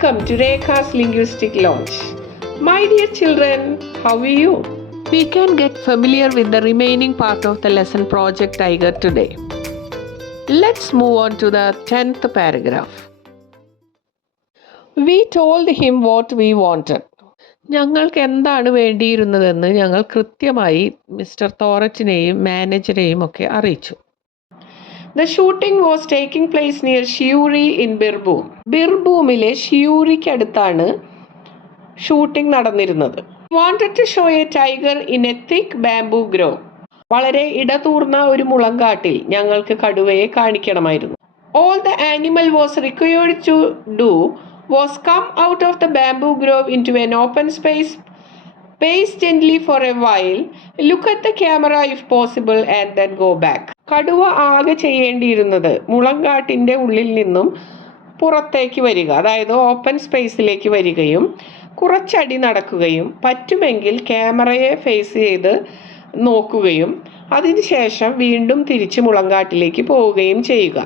Welcome to Rekha's Linguistic Launch. My dear children, how are you? We can get familiar with the remaining part of the lesson Project Tiger today. Let's move on to the 10th paragraph. We told him what we wanted. ഞങ്ങൾക്ക് എന്താണ് വേണ്ടിയിരുന്നതെന്ന് ഞങ്ങൾ കൃത്യമായി mister തോററ്റിനെയും മാനേജരെയും ഒക്കെ അറിയിച്ചു. The shooting was taking place near Shiuri in Birbhum. ബിർഭൂമിലെ ഷിയൂരിക്കടുത്താണ് shooting നടന്നിരുന്നത്. Wanted to show a tiger in a thick bamboo grove. വളരെ ഇടതൂർന്ന ഒരു മുളങ്കാട്ടിൽ ഞങ്ങൾക്ക് കടുവയെ കാണിക്കണമായിരുന്നു. All the animal was required to do was come out of the bamboo grove into an open space, pace gently for a while, look at the camera if possible and then go back. കടുവ ആകെ ചെയ്യേണ്ടിയിരുന്നത് മുളങ്കാട്ടിൻ്റെ ഉള്ളിൽ നിന്നും പുറത്തേക്ക് വരിക, അതായത് open സ്പേസിലേക്ക് വരികയും കുറച്ചടി നടക്കുകയും പറ്റുമെങ്കിൽ ക്യാമറയെ ഫേസ് ചെയ്ത് നോക്കുകയും അതിനുശേഷം വീണ്ടും തിരിച്ച് മുളങ്കാട്ടിലേക്ക് പോവുകയും ചെയ്യുക.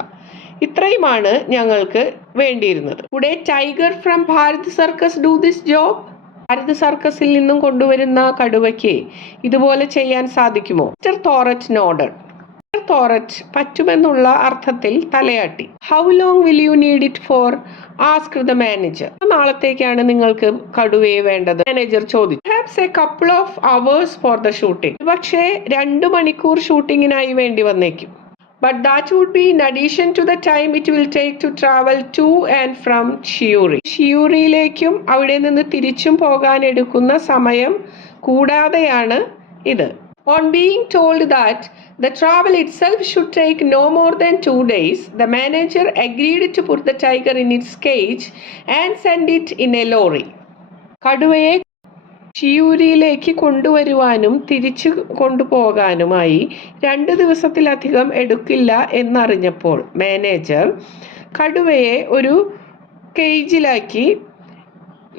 ഇത്രയുമാണ് ഞങ്ങൾക്ക് വേണ്ടിയിരുന്നത്. Would a tiger from Bharat circus do this job? Bharat സർക്കസിൽ നിന്നും കൊണ്ടുവരുന്ന കടുവയ്ക്ക് ഇതുപോലെ ചെയ്യാൻ സാധിക്കുമോ? Mr Thorat nodded. Mr Thorat പറ്റുമെന്നുള്ള അർത്ഥത്തിൽ തലയാട്ടി. How long will you need it for? asked the manager. നാളത്തേക്കാണ് നിങ്ങൾക്ക് കടുവയെ വേണ്ടത്? മാനേജർ ചോദിച്ചു. Perhaps a couple of hours for the shooting. പക്ഷേ 2 മണിക്കൂർ ഷൂട്ടിങ്ങിനായി വേണ്ടി വന്നേക്കും. But that would be in addition to the time it will take to travel to and from Shiuri. ഷിയൂറിയിലേക്കും അവിടെ നിന്ന് തിരിച്ചും പോകാൻ എടുക്കുന്ന സമയം കൂടാതെയാണ് ഇത്. On being told that the travel itself should take no more than 2 days, the manager agreed to put the tiger in its cage and send it in a lorry. കടുവയെ ഷിയൂരിയിലേക്ക് കൊണ്ടുവരുവാനും തിരിച്ചു കൊണ്ടുപോകാനുമായി 2 ദിവസത്തിലധികം എടുക്കില്ല എന്നറിഞ്ഞപ്പോൾ മാനേജർ കടുവയെ ഒരു കേജിലാക്കി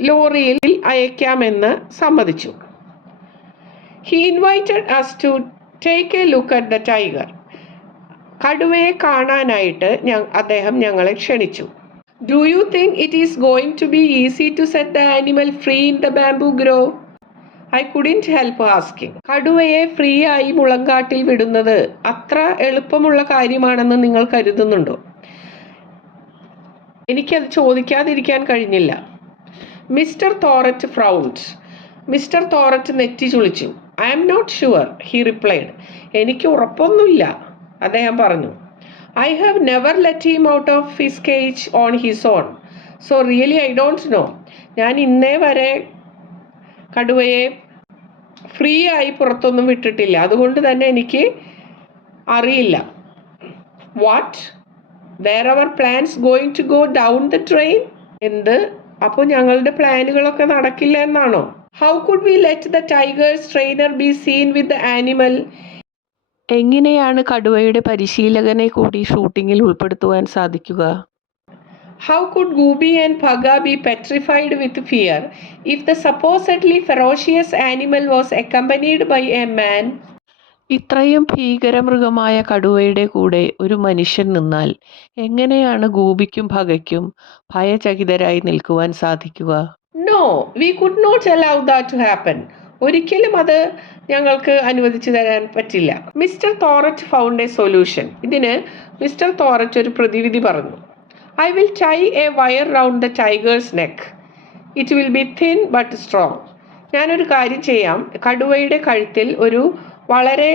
ലോറിയിൽ അയക്കാമെന്ന് സമ്മതിച്ചു. He invited us to take a look at the tiger. കടുവയെ കാണാനായിട്ട് അദ്ദേഹം ഞങ്ങളെ ക്ഷണിച്ചു. Do you think it is going to be easy to set the animal free in the bamboo grove? I couldn't help asking. കടുവയെ free ആയി മുളങ്കാട്ടിൽ വിടുന്നത് അത്ര എളുപ്പമുള്ള കാര്യമാണെന്ന് നിങ്ങൾ കരുതുന്നുണ്ടോ? എനിക്കത് ചോദിക്കാതിരിക്കാൻ കഴിഞ്ഞില്ല. മിസ്റ്റർ തോററ്റ് ഫ്രൗണ്ട്. മിസ്റ്റർ തോററ്റ് നെറ്റി ചുളിച്ചു. I am not sure, he replied. എനിക്ക് ഉറപ്പൊന്നുമില്ല, അദ്ദേഹം പറഞ്ഞു. I have never let him out of his cage on his own. So really I don't know. ഞാൻ ഇന്നേ വരെ കടുവയെ ഫ്രീ ആയി പുറത്തൊന്നും വിട്ടിട്ടില്ല, അതുകൊണ്ട് തന്നെ എനിക്ക് അറിയില്ല. What? Were our plans going to go down the drain? എന്ത്? അപ്പോൾ ഞങ്ങളുടെ പ്ലാനുകളൊക്കെ നടക്കില്ല എന്നാണോ? How could we let the tiger's trainer be seen with the animal? എങ്ങനെയാണ് കടുവയുടെ പരിശീലകനെ കൂടി ഷൂട്ടിങ്ങിൽ ഉൾപ്പെടുത്തുവാൻ സാധിക്കുക? How could Gooby and Pagga be petrified with fear if the supposedly ferocious animal was accompanied by a man? ഇത്രയും ഭീകരമൃഗമായ കടുവയുടെ കൂടെ ഒരു മനുഷ്യൻ നിന്നാൽ എങ്ങനെയാണ് ഗൂബിക്കും ഭഗയ്ക്കും ഭയചകിതരായി നിൽക്കുവാൻ സാധിക്കുക? No, we could not allow that to happen. ഒരിക്കലും അത് ഞങ്ങൾക്ക് അനുവദിച്ചു തരാൻ പറ്റില്ല. Mr Thorat found a solution. ഇതിന് മിസ്റ്റർ തോററ്റ് ഒരു പ്രതിവിധി പറഞ്ഞു. I will tie a wire round the tiger's neck. It will be thin but strong. ഞാനൊരു കാര്യം ചെയ്യാം. കടുവയുടെ കഴുത്തിൽ ഒരു വളരെ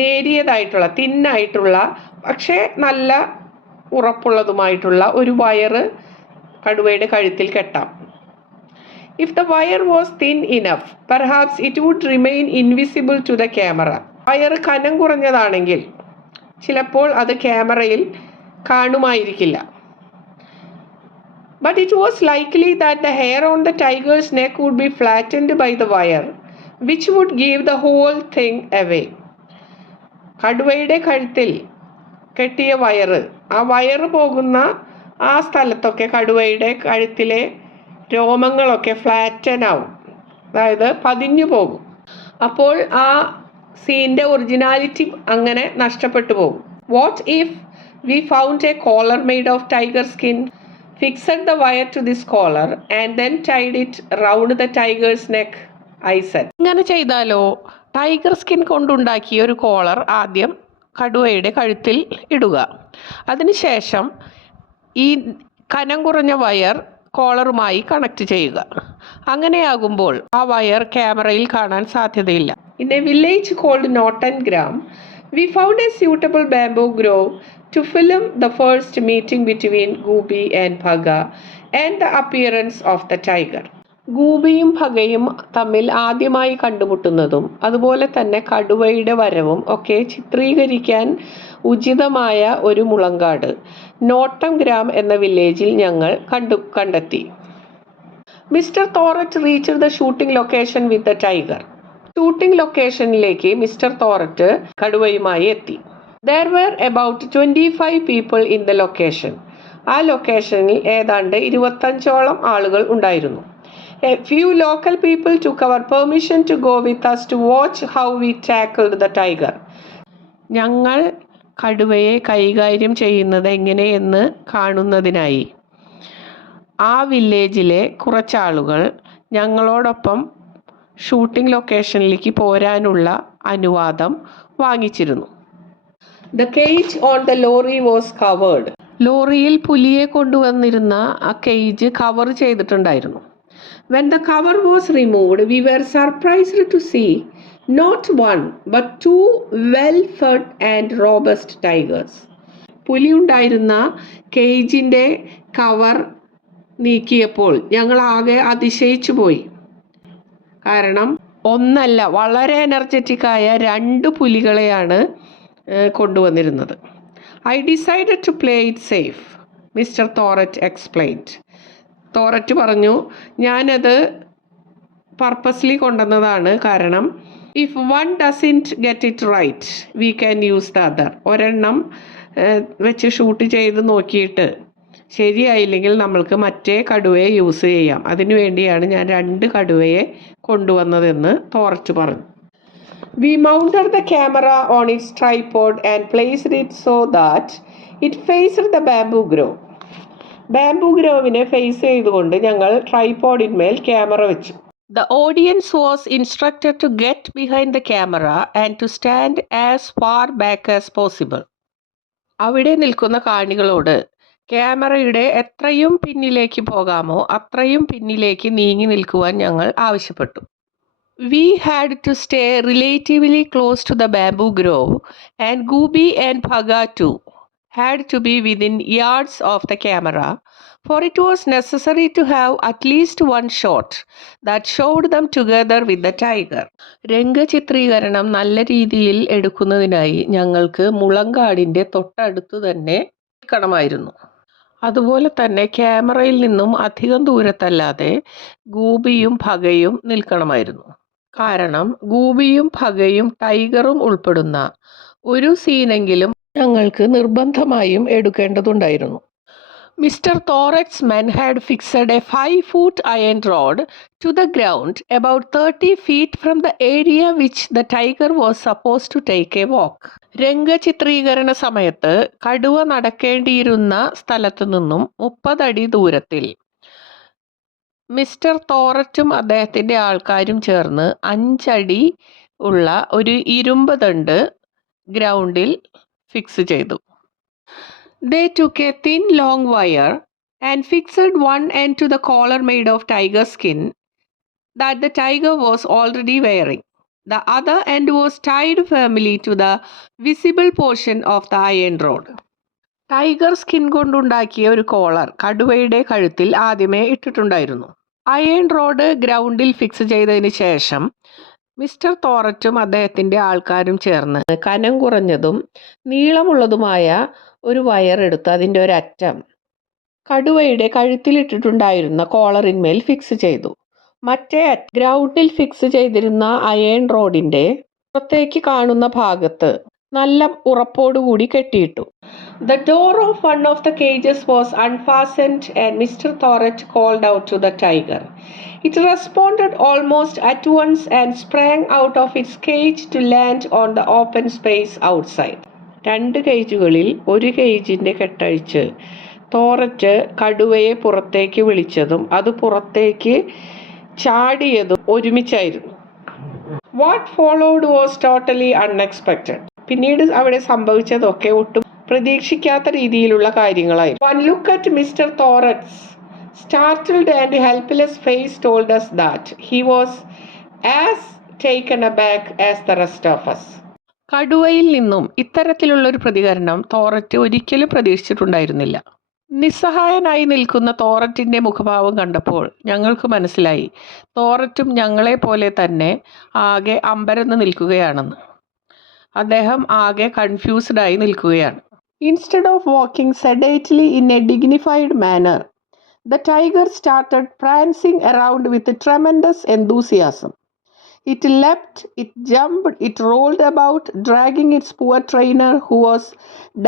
നേരിയതായിട്ടുള്ള തിന്നായിട്ടുള്ള പക്ഷേ നല്ല ഉറപ്പുള്ളതുമായിട്ടുള്ള ഒരു വയറ് കടുവയുടെ കഴുത്തിൽ കെട്ടാം. If the wire was thin enough, perhaps it would remain invisible to the camera. Wire കനം കുറഞ്ഞതാണെങ്കിൽ ചിലപ്പോൾ അത് ക്യാമറയിൽ കാണുമായിരിക്കില്ല. But it was likely that the hair on the tiger's neck would be flattened by the wire, which would give the whole thing away. കടുവയുടെ കഴുത്തിൽ കെട്ടിയ ആ വയറ് പോകുന്ന ആ സ്ഥലത്തൊക്കെ കടുവയുടെ കഴുത്തിലെ രോമങ്ങളൊക്കെ ഫ്ലാറ്റൻ ആവും, അതായത് പതിഞ്ഞു പോകും. അപ്പോൾ ആ സീൻ്റെ ഒറിജിനാലിറ്റി അങ്ങനെ നഷ്ടപ്പെട്ടു പോകും. What if we found a collar made of tiger skin? fixed the wire to this collar and then tied it round the tiger's neck, I said. ഇങ്ങനെ ചെയ്താലോ? ടൈഗർ സ്കിൻ കൊണ്ടുണ്ടാക്കിയ ഒരു കോളർ ആദ്യം കടുവയുടെ കഴുത്തിൽ ഇടുക. അതിനുശേഷം ഈ കനം കുറഞ്ഞ വയർ കോളറുമായി കണക്ട് ചെയ്യുക. അങ്ങനെയാകുമ്പോൾ ആ വയർ ക്യാമറയിൽ കാണാൻ സാധ്യതയില്ല. In a village called Nottingham we found a suitable bamboo grove to film the first meeting between Gooby and Bhaga and the appearance of the tiger. ഗൂബിയും ഭഗയും തമ്മിൽ ആദ്യമായി കണ്ടുമുട്ടുന്നതും അതുപോലെ തന്നെ കടുവയുടെ വരവും ഒക്കെ ചിത്രീകരിക്കാൻ ഉചിതമായ ഒരു മുളങ്കാട് നോട്ടം ഗ്രാം എന്ന വില്ലേജിൽ ഞങ്ങൾ കണ്ടെത്തി. Mr Thorat reached the shooting location with the tiger. Shooting ലൊക്കേഷനിലേക്ക് മിസ്റ്റർ തോററ്റ് കടുവയുമായി എത്തി. There were about 25 people in the location. ആ ലൊക്കേഷനിൽ ഏതാണ്ട് 25ഓളം ആളുകൾ ഉണ്ടായിരുന്നു. A few local people took our permission to go with us to watch how we tackled the tiger. ഞങ്ങൾ കടുവയെ കൈകാര്യം ചെയ്യുന്നത് എങ്ങനെയെന്ന് കാണുന്നതിനായി ആ വില്ലേജിലെ കുറച്ചാളുകൾ ഞങ്ങളോടൊപ്പം ഷൂട്ടിംഗ് ലൊക്കേഷനിലേക്ക് പോരാനുള്ള അനുവാദം വാങ്ങിച്ചിരുന്നു. The cage on the lorry was covered. ലോറിയിൽ പുലിയെ കൊണ്ടുവന്നിരുന്ന ആ കേജ് കവർ ചെയ്തിട്ടുണ്ടായിരുന്നു. When the cover was removed, we were surprised to see not one but two well-fed and robust tigers. പുലി ഉണ്ടായിരുന്ന കേജിൻ്റെ കവർ നീക്കിയപ്പോൾ ഞങ്ങൾ ആകെ അതിശയിച്ചു പോയി. കാരണം ഒന്നല്ല, വളരെ എനർജറ്റിക്കായ 2 പുലികളെയാണ് കൊണ്ടുവന്നിരുന്നത്. I decided to play it safe, Mr. Thorett explained. തോററ്റ് പറഞ്ഞു, ഞാനത് പർപ്പസ്ലി കൊണ്ടുവന്നതാണ്. കാരണം if one doesn't get it right, we can use the other. ഒരെണ്ണം വെച്ച് ഷൂട്ട് ചെയ്ത് നോക്കിയിട്ട് ശരിയായില്ലെങ്കിൽ നമ്മൾക്ക് മറ്റേ കടുവയെ യൂസ് ചെയ്യാം. അതിനുവേണ്ടിയാണ് ഞാൻ 2 കടുവയെ കൊണ്ടുവന്നതെന്ന് തോററ്റ് പറഞ്ഞു. We mounted the camera on its tripod and placed it so that it faced the bamboo grove. Bamboo ഗ്രോവിനെ ഫേസ് ചെയ്തുകൊണ്ട് ഞങ്ങൾ ട്രൈപോഡിന്മേൽ ക്യാമറ വെച്ചു. The audience was instructed to get behind the camera and to stand as far back as possible. അവിടെ നിൽക്കുന്ന കാണികളോട് ക്യാമറയുടെ എത്രയും പിന്നിലേക്ക് പോകാമോ അത്രയും പിന്നിലേക്ക് നീങ്ങി നിൽക്കുവാൻ ഞങ്ങൾ ആവശ്യപ്പെട്ടു. We had to stay relatively close to the bamboo grove and Gooby and Bhaga too had to be within yards of the camera, for it was necessary to have at least one shot that showed them together with the tiger. രംഗചിത്രീകരണം നല്ല രീതിയിൽ എടുക്കുന്നതിനായി ഞങ്ങൾക്ക് മുളങ്കാടിൻ്റെ തൊട്ടടുത്തു തന്നെ നിൽക്കണമായിരുന്നു. അതുപോലെ തന്നെ ക്യാമറയിൽ നിന്നും അധികം ദൂരത്തല്ലാതെ ഗൂബിയും ഭഗയും നിൽക്കണമായിരുന്നു. കാരണം ഗൂബിയും ഭഗയും ടൈഗറും ഉൾപ്പെടുന്ന ഒരു സീനെങ്കിലും ഞങ്ങൾക്ക് നിർബന്ധമായും എടുക്കേണ്ടതുണ്ടായിരുന്നു. Mr. Thorett's men had fixed a 5-foot iron rod to the ground about 30 feet from the area which the tiger was supposed to take a walk. രംഗചിത്രീകരണ സമയത്ത് കടുവ നടക്കേണ്ടിയിരുന്ന സ്ഥലത്തു നിന്നും 30 അടി ദൂരത്തിൽ മിസ്റ്റർ തോററ്റും അദ്ദേഹത്തിൻ്റെ ആൾക്കാരും ചേർന്ന് 5 അടി ഉള്ള ഒരു ഇരുമ്പ് ദണ്ട് ഗ്രൗണ്ടിൽ ഫിക്സ് ചെയ്തു. They took a thin long wire and fixed one end to the collar made of tiger skin that the tiger was already wearing. The other end was tied firmly to the visible portion of the iron rod. Tiger skin കൊണ്ടുണ്ടാക്കിയ ഒരു collar കടുവയുടെ കഴുത്തിൽ ആദ്യമേ ഇട്ടിട്ടുണ്ടായിരുന്നു. Iron road ഗ്രൗണ്ടിൽ fix ചെയ്തതിന് ശേഷം mister തോററ്റും അദ്ദേഹത്തിൻ്റെ ആൾക്കാരും ചേർന്ന് കനം കുറഞ്ഞതും നീളമുള്ളതുമായ ഒരു വയർ എടുത്ത് അതിൻ്റെ ഒരറ്റം കടുവയുടെ കഴുത്തിലിട്ടിട്ടുണ്ടായിരുന്ന കോളറിന്മേൽ ഫിക്സ് ചെയ്തു. മറ്റേ ഗ്രൗണ്ടിൽ ഫിക്സ് ചെയ്തിരുന്ന അയൺ റോഡിൻ്റെ പുറത്തേക്ക് കാണുന്ന ഭാഗത്ത് നല്ല ഉറപ്പോടുകൂടി കെട്ടിയിട്ടു. The door of one of the cages was unfastened and Mr. Thorett called out to the tiger. It responded almost at once and sprang out of its cage to land on the open space outside. 2 കേജുകളിൽ ഒരു കേജിൻ്റെ കെട്ടഴിച്ച് തോററ്റ് കടുവയെ പുറത്തേക്ക് വിളിച്ചതും അത് പുറത്തേക്ക് ചാടിയതും ഒരുമിച്ചായിരുന്നു. What followed was totally unexpected. പിന്നീട് അവിടെ സംഭവിച്ചതൊക്കെ ഒട്ടും പ്രതീക്ഷിക്കാത്ത രീതിയിലുള്ള കാര്യങ്ങളായിരുന്നു. One look at Mr Thorat's startled and helpless face told us that he was as taken aback as the rest of us. കടുവയിൽ നിന്നും ഇത്തരത്തിലുള്ളൊരു പ്രതികരണം തോററ്റ് ഒരിക്കലും പ്രതീക്ഷിച്ചിട്ടുണ്ടായിരുന്നില്ല. നിസ്സഹായനായി നിൽക്കുന്ന തോററ്റിൻ്റെ മുഖഭാവം കണ്ടപ്പോൾ ഞങ്ങൾക്ക് മനസ്സിലായി തോററ്റും ഞങ്ങളെപ്പോലെ തന്നെ ആകെ അമ്പരന്ന് നിൽക്കുകയാണെന്ന്. അദ്ദേഹം ആകെ കൺഫ്യൂസ്ഡായി നിൽക്കുകയാണ്. Instead of walking sedately in a dignified manner, the tiger started prancing around with tremendous enthusiasm. It leapt, it jumped, it rolled about, dragging its poor trainer, who was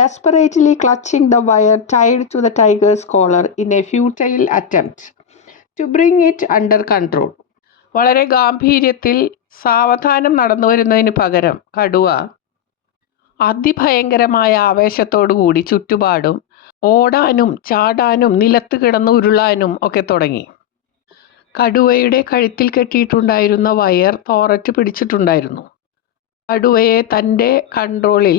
desperately clutching the wire tied to the tiger's collar in a futile attempt to bring it under control. വളരെ ഗാംഭീര്യത്തിൽ സാവധാനം നടന്നു വരുന്നതിന് പകരം കടുവ അതിഭയങ്കരമായ ആവേശത്തോടുകൂടി ചുറ്റുപാടും ഓടാനും ചാടാനും നിലത്ത് കിടന്ന് ഉരുളാനും ഒക്കെ തുടങ്ങി. കടുവയുടെ കഴുത്തിൽ കെട്ടിയിട്ടുണ്ടായിരുന്ന വയർ തോററ്റ് പിടിച്ചിട്ടുണ്ടായിരുന്നു. കടുവയെ തൻ്റെ കൺട്രോളിൽ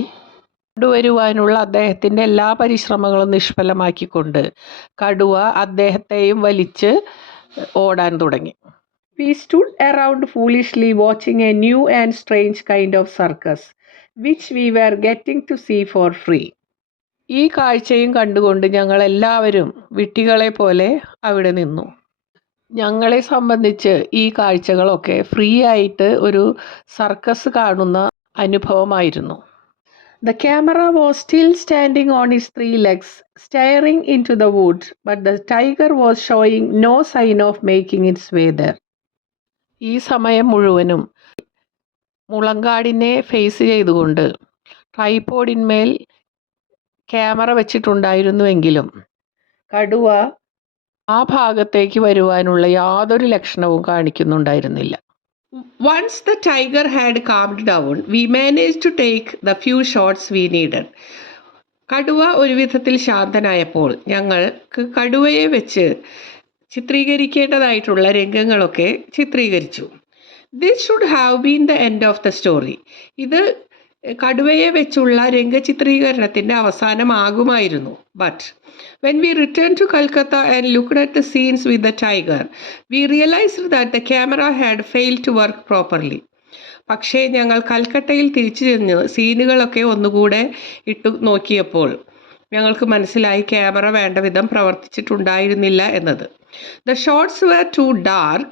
കൊണ്ടുവരുവാനുള്ള അദ്ദേഹത്തിൻ്റെ എല്ലാ പരിശ്രമങ്ങളും നിഷ്ഫലമാക്കിക്കൊണ്ട് കടുവ അദ്ദേഹത്തെയും വലിച്ച് ഓടാൻ തുടങ്ങി. We stood around foolishly watching a new and strange kind of circus, which we were getting to see for free. ഈ കാഴ്ചയും കണ്ടുകൊണ്ട് ഞങ്ങളെല്ലാവരും വിട്ടികളെ പോലെ അവിടെ നിന്നു. ഞങ്ങളെ സംബന്ധിച്ച് ഈ കാഴ്ചകളൊക്കെ ഫ്രീ ആയിട്ട് ഒരു സർക്കസ് കാണുന്ന അനുഭവമായിരുന്നു. The camera was still standing on its 3 legs, staring into the wood, but the tiger was showing no sign of making its way there. ഈ സമയം മുഴുവനും മുളങ്കാടിനെ ഫേസ് ചെയ്തുകൊണ്ട് ട്രൈപോഡിന്മേൽ ക്യാമറ വെച്ചിട്ടുണ്ടായിരുന്നുവെങ്കിലും കടുവ ആ ഭാഗത്തേക്ക് വരുവാനുള്ള യാതൊരു ലക്ഷണവും കാണിക്കുന്നുണ്ടായിരുന്നില്ല. Once the tiger had calmed down, we managed to take the few shots we needed. കടുവ ഒരു വിധത്തിൽ ശാന്തനായപ്പോൾ ഞങ്ങൾക്ക് കടുവയെ വെച്ച് ചിത്രീകരിക്കേണ്ടതായിട്ടുള്ള രംഗങ്ങളൊക്കെ ചിത്രീകരിച്ചു. This should have been the end of the story. ഇത് കടുവയെ വെച്ചുള്ള രംഗചിത്രീകരണത്തിൻ്റെ അവസാനമാകുമായിരുന്നു. But when we returned to Calcutta and looked at the scenes with the tiger, we realized that the camera had failed to work properly. പക്ഷേ ഞങ്ങൾ കൽക്കട്ടയിൽ തിരിച്ചു ചെന്ന് സീനുകളൊക്കെ ഒന്നുകൂടെ ഇട്ടു നോക്കിയപ്പോൾ ഞങ്ങൾക്ക് മനസ്സിലായി ക്യാമറ വേണ്ട വിധം പ്രവർത്തിച്ചിട്ടുണ്ടായിരുന്നില്ല എന്നത്. The shots were too dark,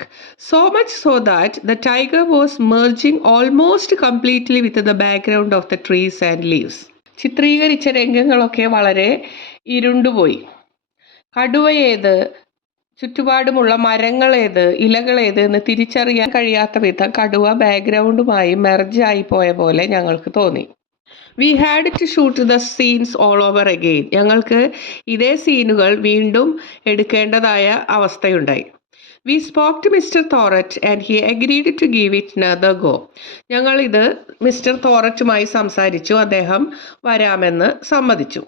so much so that the tiger was merging almost completely with the background of the trees and leaves. ചിത്രീകരിച്ച രംഗങ്ങളൊക്കെ വളരെ ഇരുണ്ടുപോയി. കടുവയേത്, ചുറ്റുപാടുമുള്ള മരങ്ങളേത്, ഇലകളേത് എന്ന് തിരിച്ചറിയാൻ കഴിയാത്ത വിധം കടുവ ബാക്ക്ഗ്രൗണ്ടുമായി മെർജായി പോയ പോലെ ഞങ്ങൾക്ക് തോന്നി. We had to shoot the scenes all over again. ഞങ്ങൾക്ക് ഇതേ സീനുകൾ വീണ്ടും എടുക്കേണ്ടതായ അവസ്ഥയുണ്ടായി. We spoke to Mr. Thorett and he agreed to give it another go. ഞങ്ങളിത് മിസ്റ്റർ തോററ്റുമായി സംസാരിച്ചു. അദ്ദേഹം വരാമെന്ന് സമ്മതിച്ചു.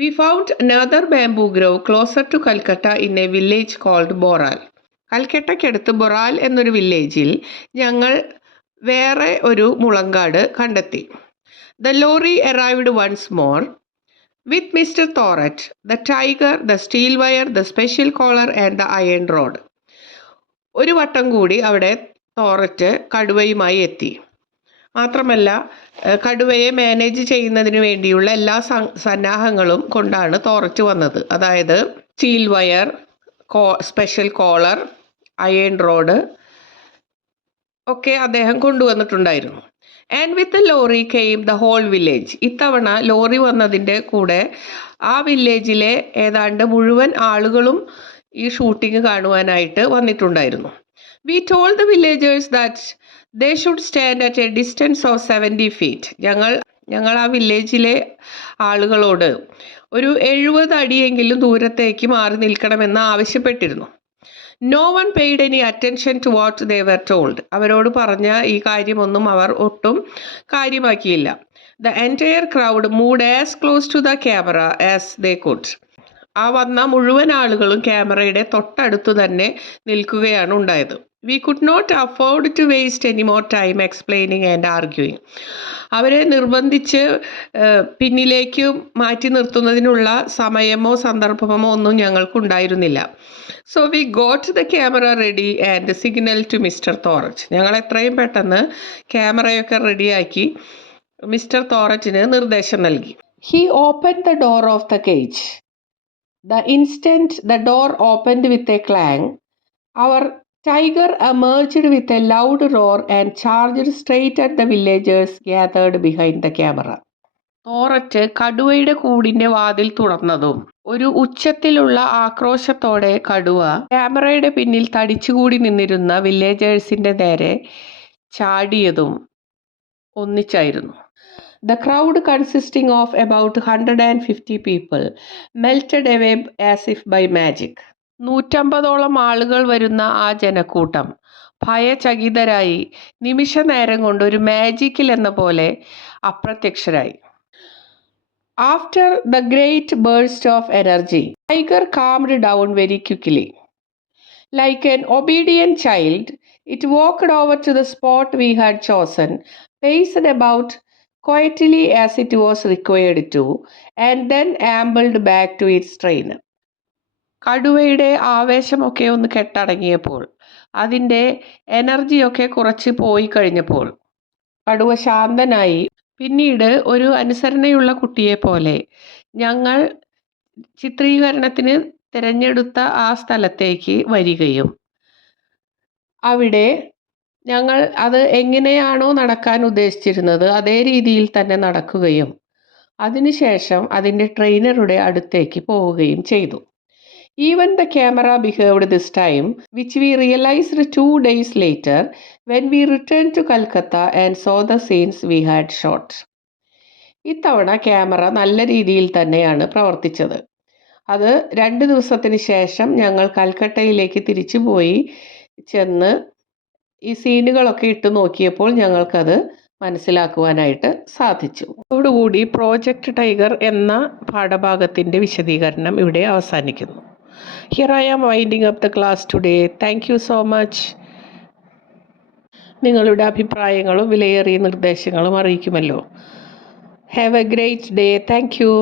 We found another bamboo grove closer to Calcutta in a village called Boral. കൽക്കട്ടയ്ക്കടുത്ത് ബൊറാൽ എന്നൊരു വില്ലേജിൽ ഞങ്ങൾ വേറെ ഒരു മുളങ്കാട് കണ്ടെത്തി. The lorry arrived once more with Mr. Thorett, the tiger, the steel wire, the special collar and the iron rod. ഒരു വട്ടം കൂടി അവിടെ തോററ്റ് കടുവയുമായി എത്തി. മാത്രമല്ല കടുവയെ മാനേജ് ചെയ്യുന്നതിന് വേണ്ടിയുള്ള എല്ലാ സന്നാഹങ്ങളും കൊണ്ടാണ് തോററ്റ് വന്നത്. അതായത് steel wire, special collar, iron rod ഒക്കെ അദ്ദേഹം കൊണ്ടുവന്നിട്ടുണ്ടായിരുന്നു. And with the lorry came the whole village. ഇത്തവണ ലോറി വന്നതിൻ്റെ കൂടെ ആ വില്ലേജിലെ ഏതാണ്ട് മുഴുവൻ ആളുകളും ഈ ഷൂട്ടിംഗ് കാണുവാനായിട്ട് വന്നിട്ടുണ്ടായിരുന്നു. V told the villagers that they should stand at A distance of 70 feet. ഞങ്ങൾ ആ വില്ലേജിലെ ആളുകളോട് ഒരു 70 അടിയെങ്കിലും ദൂരത്തേക്ക് മാറി നിൽക്കണമെന്ന് ആവശ്യപ്പെട്ടിരുന്നു. No one paid any attention to what they were told. അവരോട് പറഞ്ഞ ഈ കാര്യമൊന്നും അവർ ഒട്ടും കാര്യമാക്കിയില്ല. The entire crowd moved as close to the camera as they could. ആ വന്ന മുഴുവൻ ആളുകളും ക്യാമറയുടെ തൊട്ടടുത്ത് തന്നെ നിൽക്കുകയാണ് ഉണ്ടായത്. We could not afford to waste any more time explaining and arguing. അവരെ നിർബന്ധിച്ച് പിന്നിലേക്ക് മാറ്റി നിർത്തുന്നതിനുള്ള സമയമോ സന്ദർഭമോ ഒന്നും ഞങ്ങൾക്കുണ്ടായിരുന്നില്ല. So we got the camera ready and signal to Mr Thorat. ഞങ്ങൾ എത്രയും പെട്ടെന്ന് ക്യാമറയൊക്കെ റെഡിയാക്കി മിസ്റ്റർ തോറച്ചിന് നിർദ്ദേശം നൽകി. He open the door of the cage. The instant the door opened with a clang, our tiger emerged with a loud roar and charged straight at the villagers gathered behind the camera. തോററ്റ് കടുവയുടെ കൂടിന്റെ വാതിൽ തുറന്നതും ഒരു ഉച്ചത്തിലുള്ള ആക്രോശത്തോടെ കടുവ ക്യാമറയുടെ പിന്നിൽ തടിച്ചുകൂടി നിന്നിരുന്ന വില്ലേജേഴ്സിന്റെ നേരെ ചാടിയതും ഒന്നിച്ചായിരുന്നു. The crowd, consisting of about 150 people, melted away as if by magic. 150ഓളം ആളുകൾ വരുന്ന ആ ജനക്കൂട്ടം ഭയചകിതരായി നിമിഷ നേരം കൊണ്ട് ഒരു മാജിക്കിൽ എന്ന പോലെ അപ്രത്യക്ഷരായി. After the great burst of energy, Tiger calmed down very quickly. Like an obedient child, it walked over to the spot we had chosen, paced about quietly as it was required to, and then ambled back to its train. കടുവയുടെ ആവേശമൊക്കെ ഒന്ന് കെട്ടടങ്ങിയപ്പോൾ, അതിൻ്റെ എനർജിയൊക്കെ കുറച്ച് പോയി കഴിഞ്ഞപ്പോൾ കടുവ ശാന്തനായി പിന്നീട് ഒരു അനുസരണയുള്ള കുട്ടിയെ പോലെ ഞങ്ങൾ ചിത്രീകരണത്തിന് തിരഞ്ഞെടുത്ത ആ സ്ഥലത്തേക്ക് വരികയും അവിടെ ഞങ്ങൾ അത് എങ്ങനെയാണോ നടക്കാൻ ഉദ്ദേശിച്ചിരുന്നത് അതേ രീതിയിൽ തന്നെ നടക്കുകയും അതിനുശേഷം അതിൻ്റെ ട്രെയിനറുടെ അടുത്തേക്ക് പോവുകയും ചെയ്തു. Even the camera behaved this time, which we realized 2 days later when we returned to Calcutta and saw the scenes we had shot. ഇത്തവണ ക്യാമറ നല്ല രീതിയിൽ തന്നെയാണ് പ്രവർത്തിച്ചത്. അത് 2 ദിവസത്തിന് ശേഷം ഞങ്ങൾ കൽക്കട്ടയിലേക്ക് തിരിച്ചു പോയി ചെന്ന് ഈ സീനുകളൊക്കെ ഇട്ട് നോക്കിയപ്പോൾ ഞങ്ങൾക്കത് മനസ്സിലാക്കുവാനായിട്ട് സാധിച്ചു. അതോടുകൂടി പ്രോജക്റ്റ് ടൈഗർ എന്ന പാഠഭാഗത്തിൻ്റെ വിശദീകരണം ഇവിടെ അവസാനിക്കുന്നു. Here I am winding up the class today. Thank you so much. നിങ്ങളുടെ അഭിപ്രായങ്ങളും വിലയേറിയ നിർദ്ദേശങ്ങളും അറിയിക്കുമല്ലോ. Have a great day. Thank you.